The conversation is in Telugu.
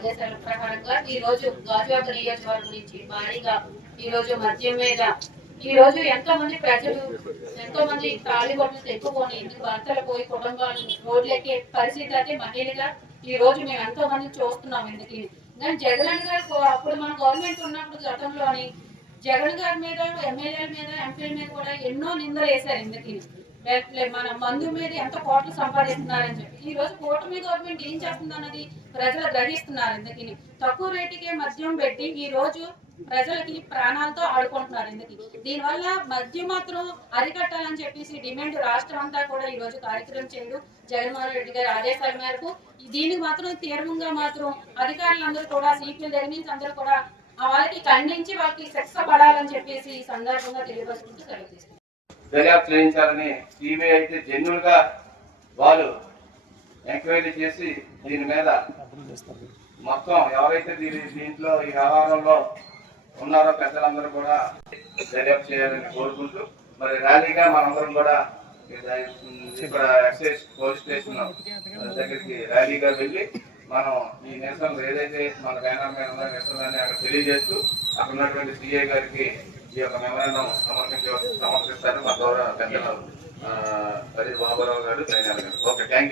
ఆదేశాల ప్రకారంగా ఈ రోజు గాజువాక నియోజకవర్గం నుంచి భారీగా ఈ రోజు మద్యం మీద ఈ రోజు ఎంతో మంది ప్రజలు ఎంతో మంది తాళిబొట్లు తెక్కుకొని భర్తలు పోయి కుటుంబాలు రోడ్లెక్కే పరిస్థితి అయితే మహిళగా ఈ రోజు మేము ఎంతో మంది చూస్తున్నాం ఎందుకు కానీ జగన్ గారు అప్పుడు మన గవర్నమెంట్ ఉన్నప్పుడు గతంలోని జగన్ గారి మీద ఎమ్మెల్యేల మీద ఎంపీల మీద కూడా ఎన్నో నిందలు వేశారు ఎందుకు మన మందు మీద ఎంత కోట్లు సంపాదిస్తున్నారని చెప్పి. ఈ రోజు కూటమి గవర్నమెంట్ ఏం చేస్తుంది అన్నది ప్రజలు గ్రహిస్తున్నారు ఇందుకని తక్కువ రేటుకే మద్యం పెట్టి ఈ రోజు ప్రజలకి ప్రాణాలతో ఆడుకుంటున్నారు ఇందుకు దీనివల్ల మద్యం మాత్రం అరికట్టాలని చెప్పేసి డిమాండ్ రాష్ట్రం అంతా కూడా ఈ రోజు కార్యక్రమం చేయడం జగన్మోహన్ రెడ్డి గారి ఆదేశాల మేరకు. దీనికి మాత్రం తీవ్రంగా మాత్రం అధికారులందరూ కూడా సిపిఎల్ దగ్గర నుంచి అందరూ కూడా వాళ్ళకి ఖండించి వాళ్ళకి శిక్ష పడాలని చెప్పేసి ఈ సందర్భంగా తెలియపరుచుకుంటూ సెలవు దర్యాప్తు చేయించాలని సిబిఐ అయితే జెన్యున్గా వాళ్ళు ఎంక్వైరీ చేసి దీని మీద మొత్తం ఎవరైతే దీని దీంట్లో ఈ వ్యవహారంలో ఉన్నారో పెద్దలందరూ కూడా దర్యాప్తు చేయాలని కోరుకుంటూ మరి ర్యాలీగా మనందరం కూడా ఇక్కడ ఎక్సైజ్ పోలీస్ స్టేషన్ దగ్గరికి ర్యాలీగా వెళ్ళి మనం ఈ నిరసనలు ఏదైతే మన బ్యానర్ మీద ఉన్న నిరసనలని అక్కడ తెలియజేస్తూ అక్కడ ఉన్నటువంటి సిఐ గారికి ఈ యొక్క మెమరాండం సమర్పించ సమర్పిస్తారు మా గౌరవ పెద్దలు ఆ, బాబురావు గారు జయనారాయణ గారు ఓకే థ్యాంక్ యూ